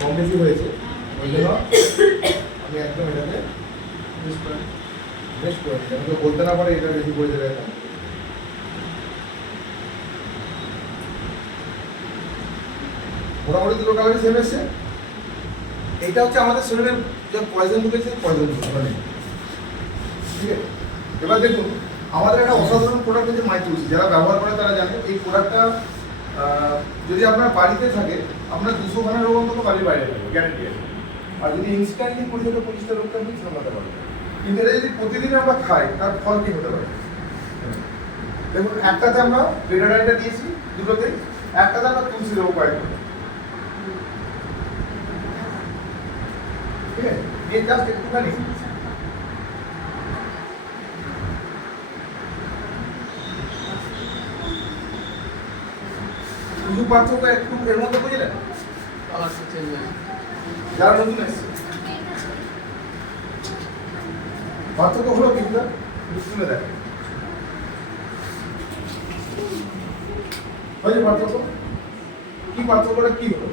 কম বেশি হয়েছে ওই জন্য আমি একদম এটাকে বেশ করে দিই, আমাকে বলতে না পারে এটা বেশি করে দেবে। এটা মোটামুটি দুটো কালারই সেম এসছে। এইটা হচ্ছে আমাদের শরীরের যে পয়জন ঢুকেছে, পয়জন ঢুকে ঠিক আছে। এবার দেখুন আমাদের একটা অসাধারণ প্রোডাক্ট হচ্ছে মাইতুলসি, যারা ব্যবহার করে তারা জানে এই প্রোডাক্টটা যদি আপনার বাড়িতে থাকে আপনার 200 খানার রোগ অন্তত বাড়ির বাইরে থাকবে, গ্যারেন্টি আছে। আর যদি ইনস্ট্যান্টলি 20 থেকে 25টা রোগটা আপনি সামলাতে পারবেন। কিন্তু এটা যদি প্রতিদিন আমরা খাই তার ফল কি হতে পারে দেখুন। একটাতে আমরা বেটাডাইনটা দিয়েছি দুটোতেই, একটাতে আমরা তুলসী রোগ পাই, ঠিক আছে। এই জাস্ট একটুখানি কিছু পার্থক্য একটু এর মধ্যে বুঝলেন, যারা নতুন এসছে পার্থক্য হলো কিন্তু শুনে দেখ হয়েছে পার্থক্য কি, পার্থক্যটা কি হলো?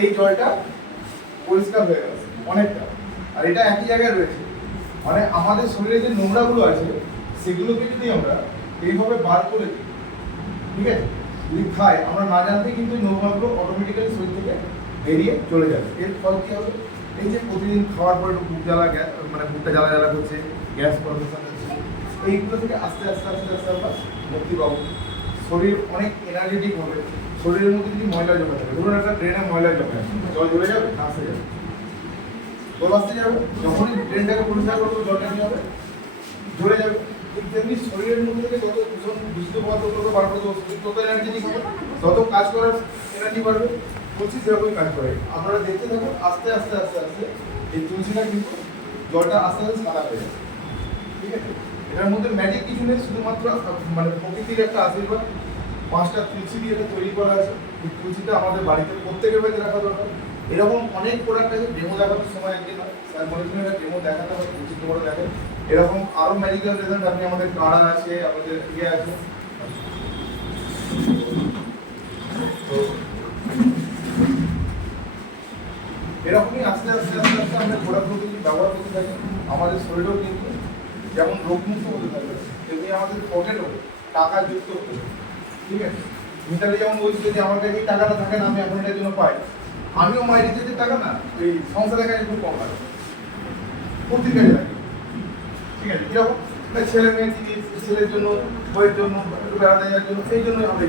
এই জলটা পরিষ্কার হয়ে গেছে অনেকটা, আর এটা একই জায়গায় রয়েছে। মানে আমাদের শরীরে যে নোংরাগুলো আছে সেগুলোকে যদি আমরা এইভাবে বার করে দিই, ঠিক আছে, যদি খাই আমরা না জানতেই কিন্তু নোংরাগুলো অটোমেটিক্যালি শরীর থেকে বেরিয়ে চলে যাবে। এর ফল কি হবে? এই যে প্রতিদিন খাওয়ার পর একটু বুক জ্বালা, মানে বুকটা জ্বালা জ্বালা করছে, গ্যাস ফর্মেশন হচ্ছে, এইগুলো থেকে আস্তে আস্তে আস্তে আস্তে আমরা মুক্তি পাবো। শরীর অনেক এনার্জেটিক হবে। শরীরের মধ্যে যদি ময়লা জমে থাকে, ধরুন একটা ড্রেনে ময়লা জমে আছে, জল ঝরে যাবে, আসতে যাবে, জল আসতে যাবে, যখনই ড্রেনটাকে পরিষ্কার করবো জলটা কি হবে? ঝরে যাবে। ঠিক তেমনি শরীরের মধ্যে থেকে যত দূষিত পদার্থ তত বার করে দেবো, শরীর তত এনার্জেটিক হবে, তত কাজ করার এনার্জি বাড়বে। তুলসী সেরকমই কাজ করে। আপনারা দেখতে থাকুন আস্তে আস্তে আস্তে আস্তে এই তুলসীটা কিন্তু জলটা আস্তে আস্তে সাদা হয়ে যাবে, ঠিক আছে। এটার মধ্যে ম্যাজিক কিছু নেই, শুধুমাত্র মানে প্রকৃতির একটা আশীর্বাদ। 5টা তুলসী দিয়ে এটা তৈরি করা আছে। এই তুলসীটা আমাদের বাড়িতে প্রত্যেকের বাড়িতে রাখা দরকার। এরকম অনেক প্রোডাক্ট আছে, ডেমো দেখানোর সময় একদিন স্যার বলেছিলেন ডেমো দেখাতে হবে, তুলসী ডেমোটা দেখেন। এরকম আরো মেডিকেল রেজাল্ট আপনি আমাদের কাড়া আছে, আমাদের ইয়ে আছে, তো এরকমই আস্তে আস্তে আস্তে আস্তে আমরা প্রোডাক্টগুলো যদি ব্যবহার করতে থাকি আমাদের শরীরেও কিন্তু যেমন রোগমুক্ত হতে থাকবে, তেমনি আমাদের পকেটও টাকা যুক্ত হতে হবে, ঠিক আছে। মিতালি যেমন বলছিল যে আমার কাছে টাকাটা থাকে না, আমি এখন এটার জন্য পাই, আমিও মায়ের রিচার্জের টাকা না এই সংসারের কাছে খুব কম লাগে, প্রতির কাজে লাগে, ঠিক আছে। কিরকম ছেলে মেয়ে জিনিস, ছেলের জন্য, বইয়ের জন্য, একটু বেড়াতে যাওয়ার জন্য, এই জন্যই আমরা